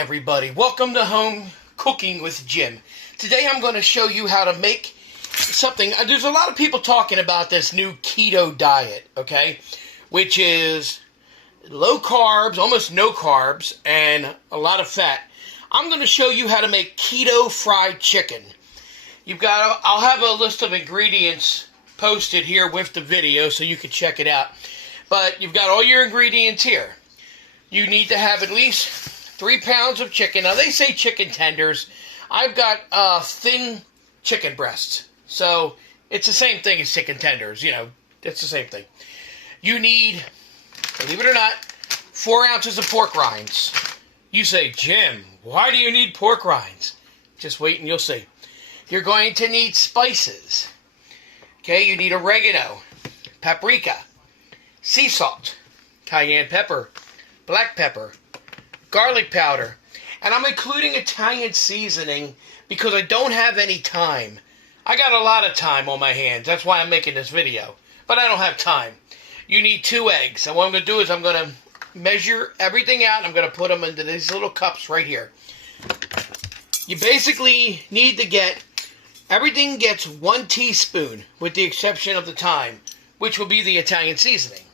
everybody. Welcome to Home Cooking with Jim. Today I'm going to show you how to make something. There's a lot of people talking about this new keto diet, okay? Which is low carbs, almost no carbs, and a lot of fat. I'm going to show you how to make keto fried chicken. I'll have a list of ingredients posted here with the video so you can check it out. But you've got all your ingredients here. You need to have at least 3 pounds of chicken. Now, they say chicken tenders. I've got thin chicken breasts. So, it's the same thing as chicken tenders. You know, it's the same thing. You need, believe it or not, 4 ounces of pork rinds. You say, Jim, why do you need pork rinds? Just wait and you'll see. You're going to need spices. Okay, you need oregano, paprika, sea salt, cayenne pepper, black pepper, garlic powder, and I'm including Italian seasoning because I don't have any time. I got a lot of time on my hands. That's why I'm making this video. But I don't have time. You need 2 eggs. And what I'm going to do is I'm going to measure everything out. I'm going to put them into these little cups right here. You basically need to get, everything gets 1 teaspoon with the exception of the thyme, which will be the Italian seasoning.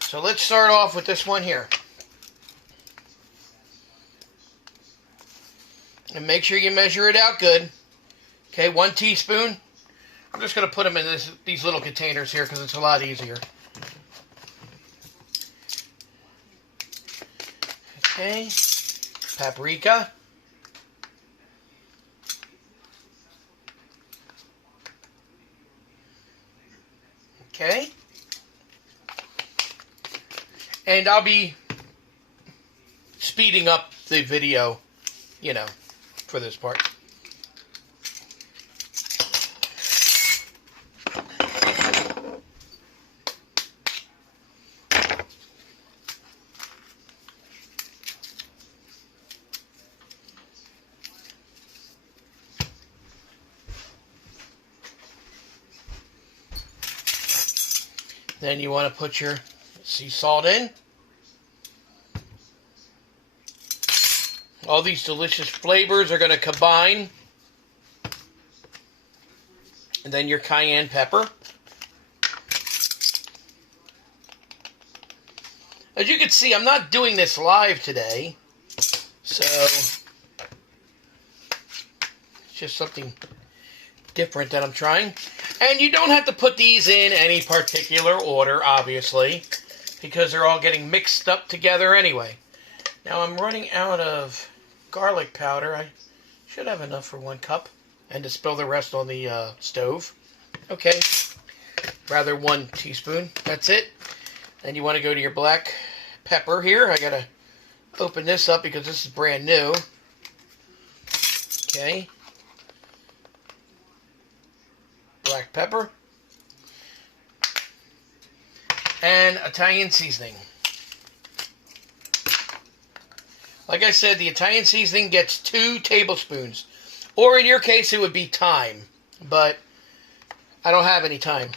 So let's start off with this one here. And make sure you measure it out good. Okay, 1 teaspoon. I'm just going to put them in these little containers here because it's a lot easier. Okay, paprika. Okay. And I'll be speeding up the video, you know, for this part. Then you want to put your sea salt in. All these delicious flavors are going to combine. And then your cayenne pepper. As you can see, I'm not doing this live today. So, it's just something different that I'm trying. And you don't have to put these in any particular order, obviously, because they're all getting mixed up together anyway. Now, I'm running out of garlic powder. I should have enough for 1 cup, and to spill the rest on the stove. Okay, rather 1 teaspoon. That's it. Then you want to go to your black pepper here. I gotta open this up because this is brand new. Okay. Black pepper. And Italian seasoning. Like I said, the Italian seasoning gets 2 tablespoons. Or in your case, it would be thyme. But I don't have any thyme.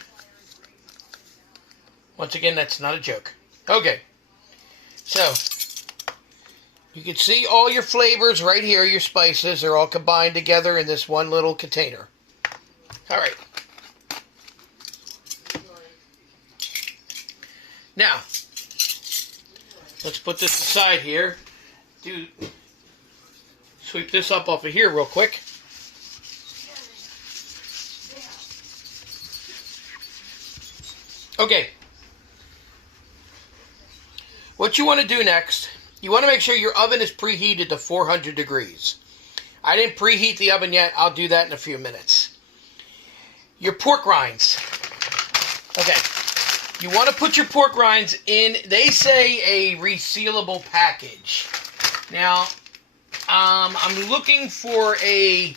Once again, that's not a joke. Okay. So, you can see all your flavors right here, your spices. They're all combined together in this one little container. Alright. Now, let's put this aside here. Sweep this up off of here real quick. Okay. What you want to do next, you want to make sure your oven is preheated to 400 degrees. I didn't preheat the oven yet. I'll do that in a few minutes. Your pork rinds. Okay. You want to put your pork rinds in, they say, a resealable package. Now, I'm looking for a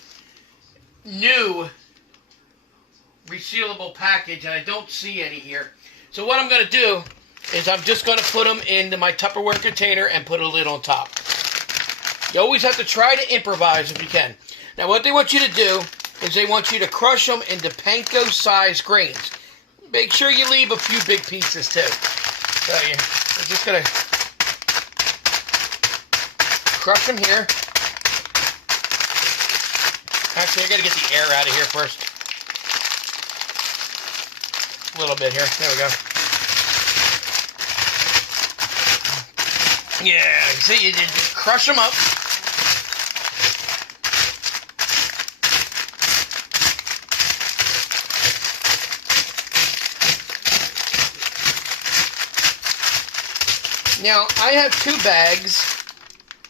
new resealable package, and I don't see any here. So what I'm going to do is I'm just going to put them into my Tupperware container and put a lid on top. You always have to try to improvise if you can. Now, what they want you to do is they want you to crush them into panko-sized grains. Make sure you leave a few big pieces, too. So you're just going to crush them here. Actually, I gotta get the air out of here first. A little bit here. There we go. Yeah, see, you just crush them up. Now, I have 2 bags.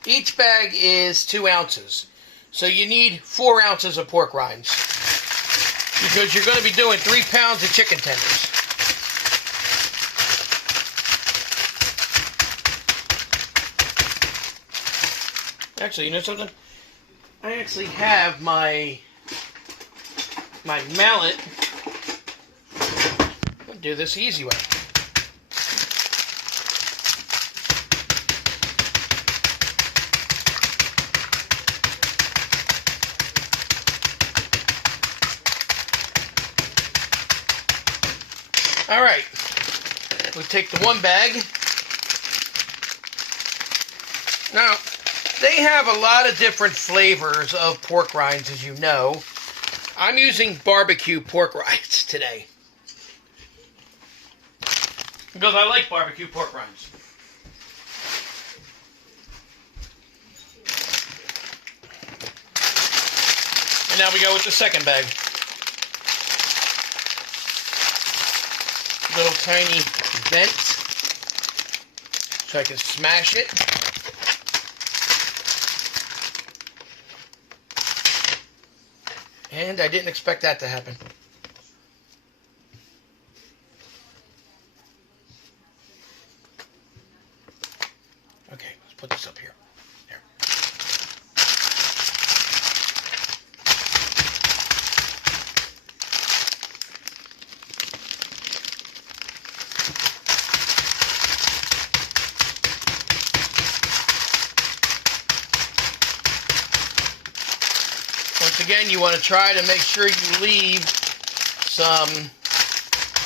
Each bag is 2 ounces. So you need 4 ounces of pork rinds. Because you're going to be doing 3 pounds of chicken tenders. Actually, you know something? I actually have my mallet. I'll do this the easy way. All right, we'll take the 1 bag. Now, they have a lot of different flavors of pork rinds, as you know. I'm using barbecue pork rinds today, because I like barbecue pork rinds. And now we go with the 2nd bag. Little tiny vent so I can smash it. And I didn't expect that to happen. Okay, let's put this up here. There. Once again, you want to try to make sure you leave some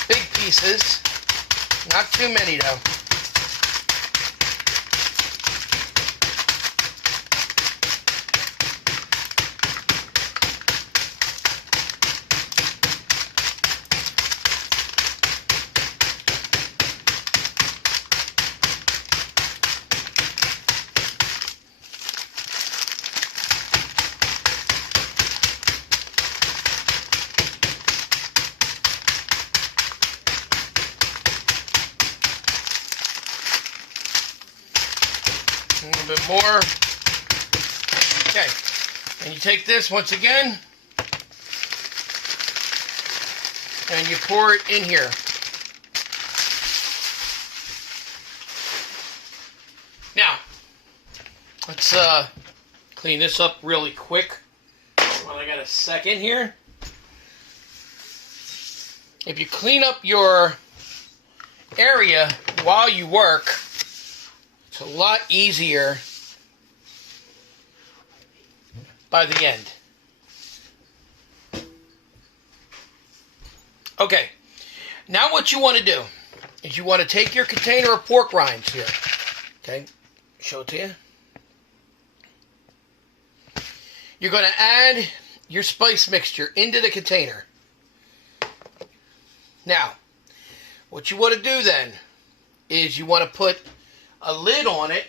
big pieces. Not too many, though. A little bit more. Okay. And you take this once again, and you pour it in here. Now, let's clean this up really quick while I got a second here. If you clean up your area while you work, it's a lot easier by the end. Okay, now what you want to do is you want to take your container of pork rinds here. Okay, show it to you. You're going to add your spice mixture into the container. Now, what you want to do then is you want to put a lid on it,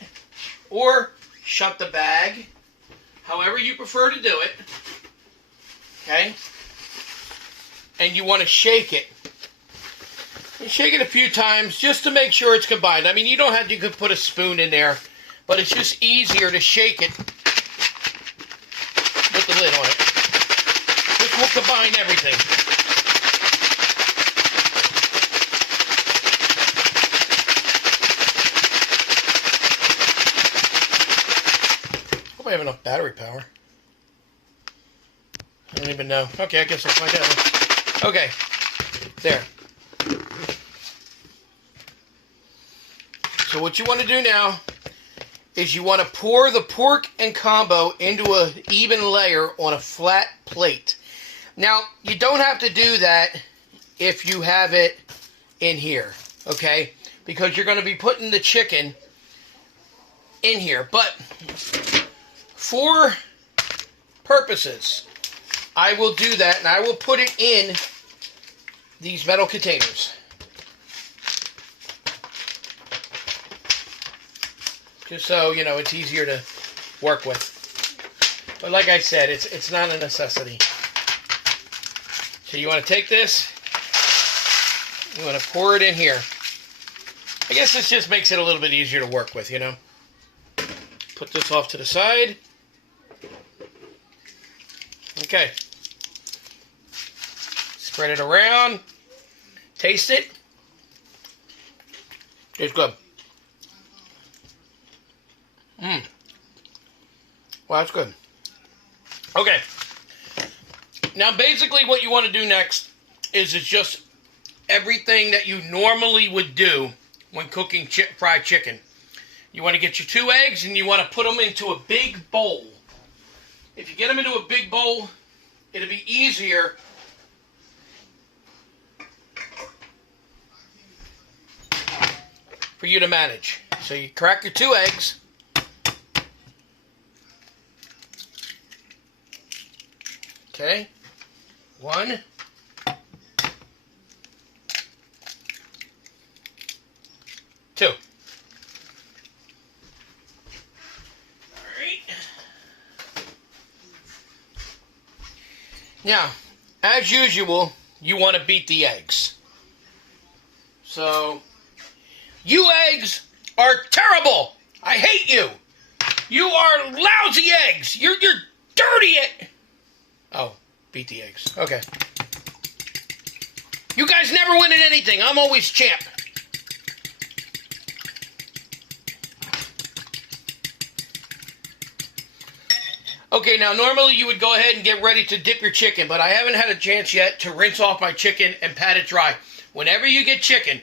or shut the bag, however you prefer to do it, okay? And you want to shake it. You shake it a few times just to make sure it's combined. I mean, you don't have to, you could put a spoon in there, but it's just easier to shake it with the lid on it. This will combine everything. I have enough battery power. I don't even know. Okay, I guess I'll find out. Okay, there. So what you want to do now is you want to pour the pork and combo into an even layer on a flat plate. Now, you don't have to do that if you have it in here, okay? Because you're going to be putting the chicken in here. But for purposes, I will do that, and I will put it in these metal containers. Just so, you know, it's easier to work with. But like I said, it's not a necessity. So you want to take this, you want to pour it in here. I guess this just makes it a little bit easier to work with, you know. Put this off to the side. Okay. Spread it around. Taste it. It's good. Mmm. Well, that's good. Okay. Now, basically what you want to do next is it's just everything that you normally would do when cooking fried chicken. You want to get your 2 eggs and you want to put them into a big bowl. If you get them into a big bowl, it'll be easier for you to manage. So you crack your 2 eggs. Okay. 1. 2. All right. Now, as usual, you want to beat the eggs. So, you eggs are terrible. I hate you. You are lousy eggs. You're dirty. Oh, beat the eggs. Okay. You guys never win at anything. I'm always champ. Okay, now normally you would go ahead and get ready to dip your chicken, but I haven't had a chance yet to rinse off my chicken and pat it dry. Whenever you get chicken,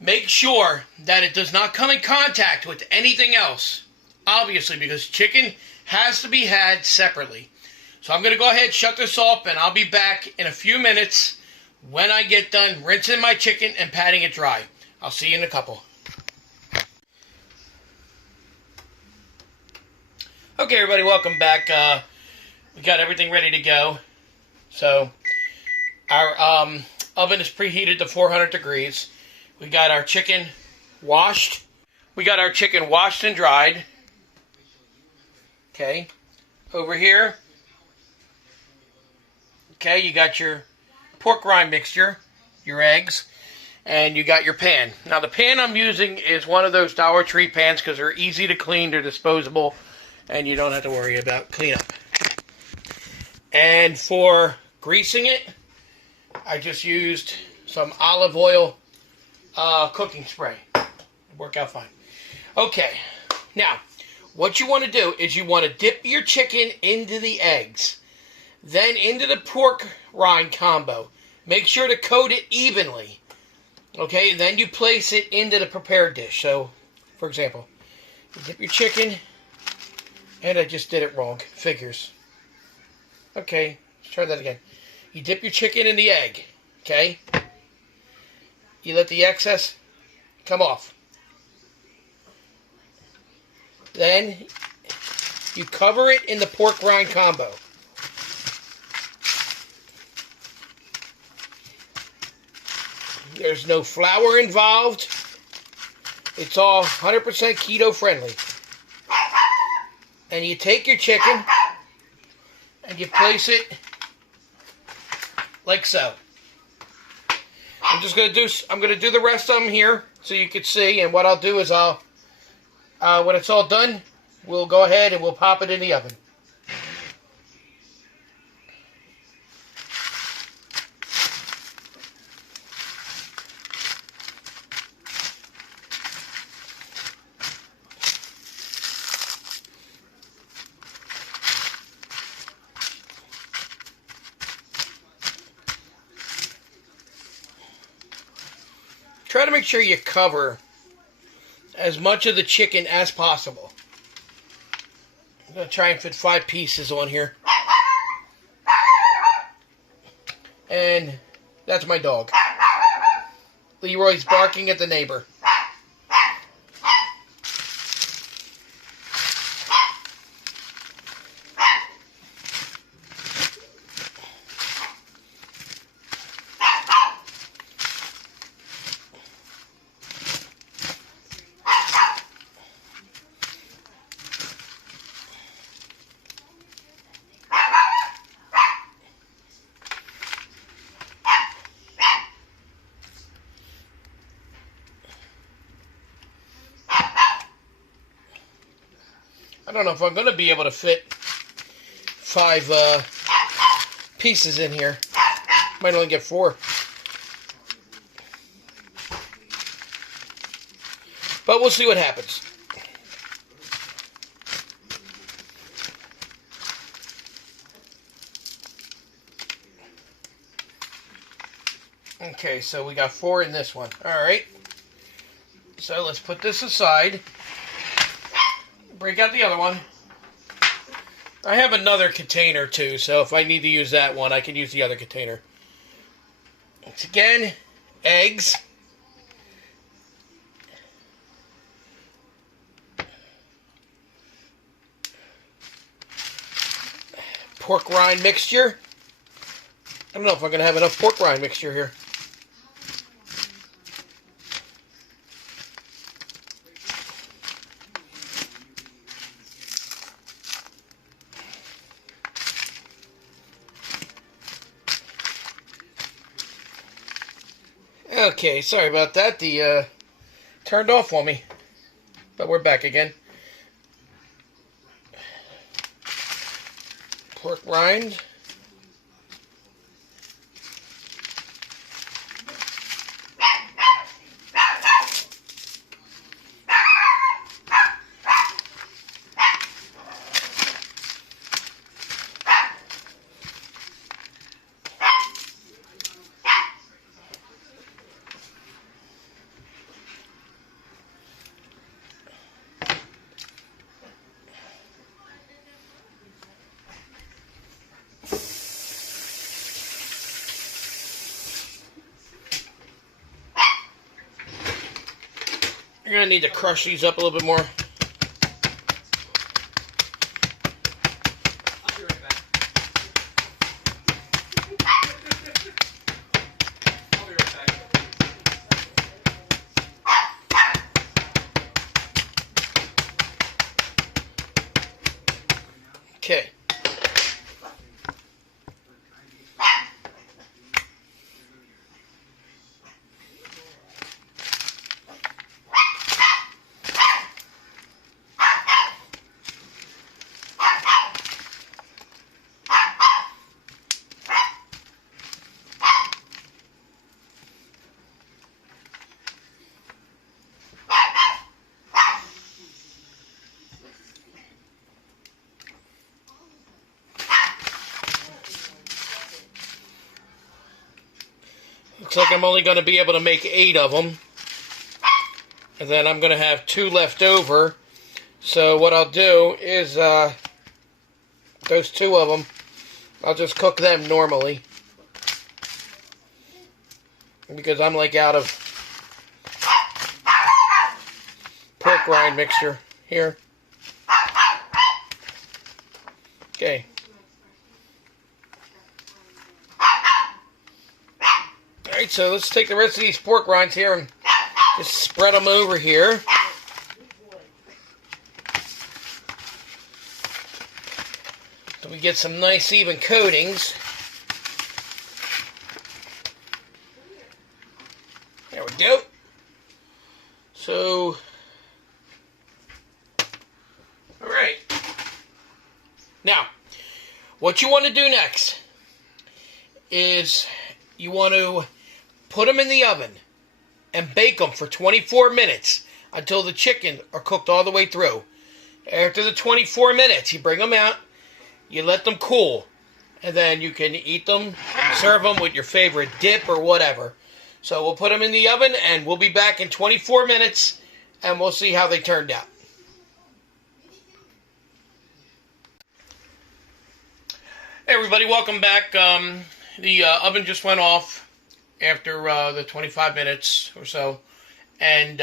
make sure that it does not come in contact with anything else. Obviously, because chicken has to be had separately. So I'm going to go ahead and shut this off, and I'll be back in a few minutes when I get done rinsing my chicken and patting it dry. I'll see you in a couple. Okay, everybody, welcome back. We got everything ready to go. So our oven is preheated to 400 degrees. We got our chicken washed. We got our chicken washed and dried. Okay, over here. Okay, you got your pork rind mixture, your eggs, and you got your pan. Now, the pan I'm using is one of those Dollar Tree pans because they're easy to clean, they're disposable, and you don't have to worry about cleanup. And for greasing it, I just used some olive oil cooking spray. Worked out fine. Okay, now, what you want to do is you want to dip your chicken into the eggs. Then into the pork rind combo. Make sure to coat it evenly. Okay, then you place it into the prepared dish. So, for example, you dip your chicken, and I just did it wrong. Figures. Okay, let's try that again. You dip your chicken in the egg. Okay? You let the excess come off. Then you cover it in the pork rind combo. There's no flour involved. It's all 100% keto friendly. And you take your chicken and you place it like so. I'm going to do the rest of them here so you can see. And what I'll do is when it's all done, we'll go ahead and we'll pop it in the oven. Try to make sure you cover as much of the chicken as possible. I'm going to try and fit 5 pieces on here. And that's my dog. Leroy's barking at the neighbor. I don't know if I'm going to be able to fit 5 pieces in here. Might only get 4. But we'll see what happens. Okay, so we got 4 in this one. Alright. So let's put this aside. Break out the other one. I have another container too, so if I need to use that one, I can use the other container. Once again, eggs. Pork rind mixture. I don't know if I'm going to have enough pork rind mixture here. Okay, sorry about that. The turned off on me. But we're back again. Pork rind. You're going to need to crush these up a little bit more. I'll be right back. I'll be right back. Okay. Looks like I'm only going to be able to make 8 of them. And then I'm going to have 2 left over. So what I'll do is, those 2 of them, I'll just cook them normally. Because I'm like out of pork rind mixture here. Okay. Alright, so let's take the rest of these pork rinds here and just spread them over here. So we get some nice even coatings. There we go. So, alright. Now, what you want to do next is you want to put them in the oven and bake them for 24 minutes until the chicken are cooked all the way through. After the 24 minutes, you bring them out, you let them cool, and then you can eat them, serve them with your favorite dip or whatever. So we'll put them in the oven, and we'll be back in 24 minutes, and we'll see how they turned out. Hey everybody, welcome back. The oven just went off after the 25 minutes or so, and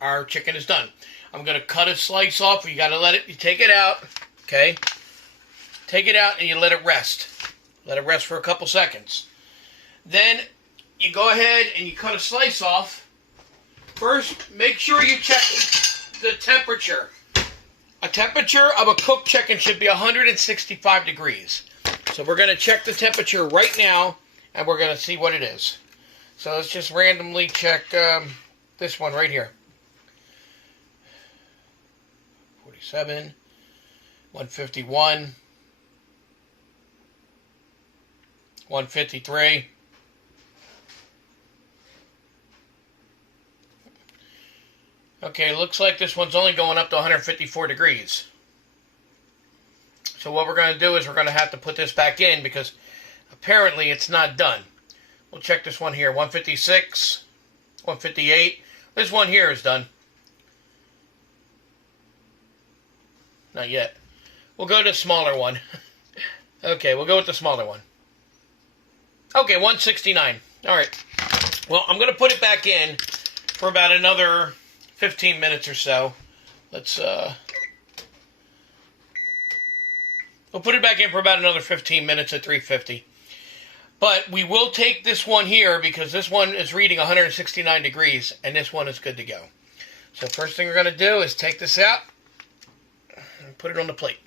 our chicken is done. I'm going to cut a slice off. You got to let it, you take it out, okay? Take it out and you let it rest. Let it rest for a couple seconds. Then you go ahead and you cut a slice off. First, make sure you check the temperature. A temperature of a cooked chicken should be 165 degrees. So we're going to check the temperature right now, and we're going to see what it is. So let's just randomly check this one right here. 40. 147, 151, 153. Okay, looks like this one's only going up to 154 degrees. So what we're going to do is we're going to have to put this back in because apparently it's not done. We'll check this one here. 156, 158. This one here is done. Not yet. We'll go to the smaller one. Okay, we'll go with the smaller one. Okay, 169. All right. Well, I'm going to put it back in for about another 15 minutes or so. We'll put it back in for about another 15 minutes at 350. But we will take this one here because this one is reading 169 degrees and this one is good to go. So first thing we're going to do is take this out and put it on the plate.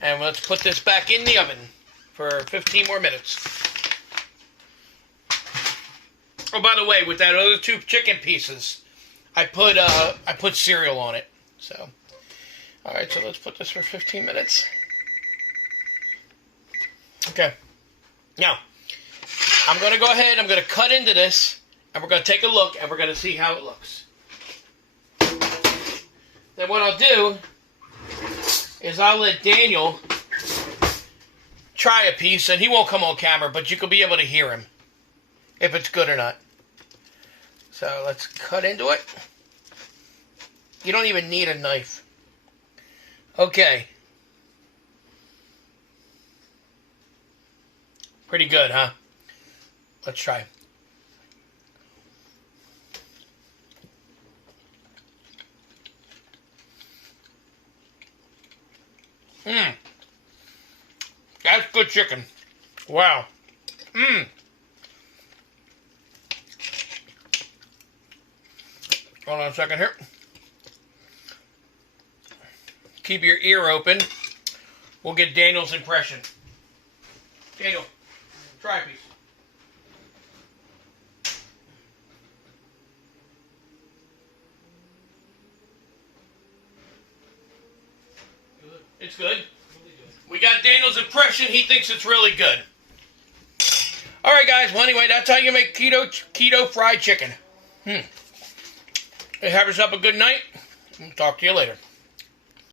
And let's put this back in the oven for 15 more minutes. Oh, by the way, with that other 2 chicken pieces, I put cereal on it. So, all right, so let's put this for 15 minutes. Okay. Now, I'm going to go ahead, I'm going to cut into this, and we're going to take a look, and we're going to see how it looks. Then what I'll do is I'll let Daniel try a piece, and he won't come on camera, but you could be able to hear him if it's good or not. So let's cut into it. You don't even need a knife. Okay. Pretty good, huh? Let's try. That's good chicken. Wow. Hold on a second here. Keep your ear open. We'll get Daniel's impression. Daniel, try a piece. It's good. We got Daniel's impression. He thinks it's really good. All right, guys. Well, anyway, that's how you make keto fried chicken. Have yourself a good night. We'll talk to you later.